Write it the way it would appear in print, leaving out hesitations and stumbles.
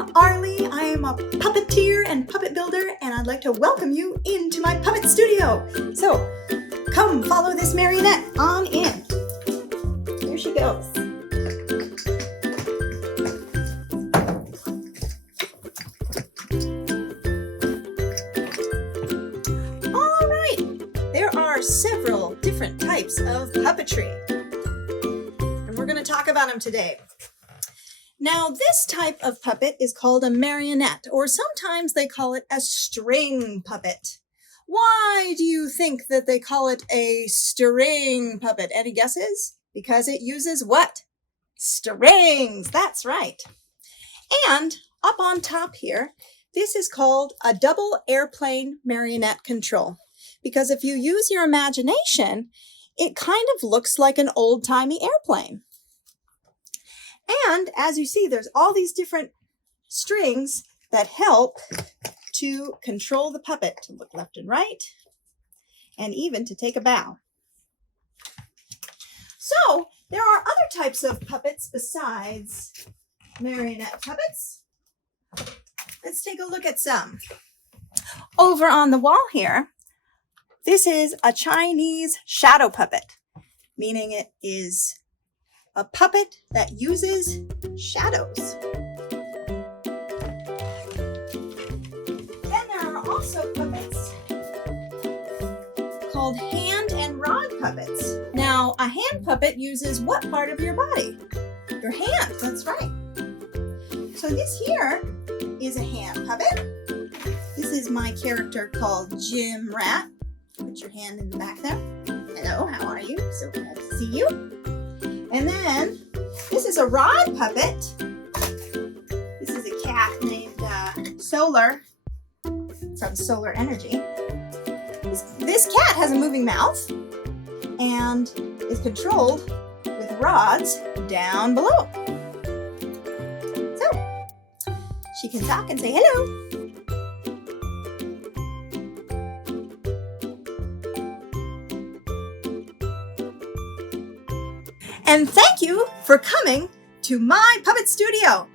I'm Arlie. I am a puppeteer and puppet builder, and I'd like to welcome you into my puppet studio. So, come follow this marionette on in. Here she goes. All right, there are several different types of puppetry, and we're going to talk about them today. Now, this type of puppet is called a marionette, or sometimes they call it a string puppet. Why do you think that they call it a string puppet? Any guesses? Because it uses what? Strings, that's right. And up on top here, this is called a double airplane marionette control. Because if you use your imagination, it kind of looks like an old-timey airplane. And as you see, there's all these different strings that help to control the puppet, to look left and right, and even to take a bow. So there are other types of puppets besides marionette puppets. Let's take a look at some. Over on the wall here, this is a Chinese shadow puppet, meaning it is a puppet that uses shadows. Then there are also puppets called hand and rod puppets. Now, a hand puppet uses what part of your body? Your hand, that's right. So this here is a hand puppet. This is my character called Jim Rat. Put your hand in the back there. Hello, how are you? So glad to see you. And then, this is a rod puppet. This is a cat named Solar, from Solar Energy. This cat has a moving mouth and is controlled with rods down below. So, she can talk and say hello. And thank you for coming to my puppet studio.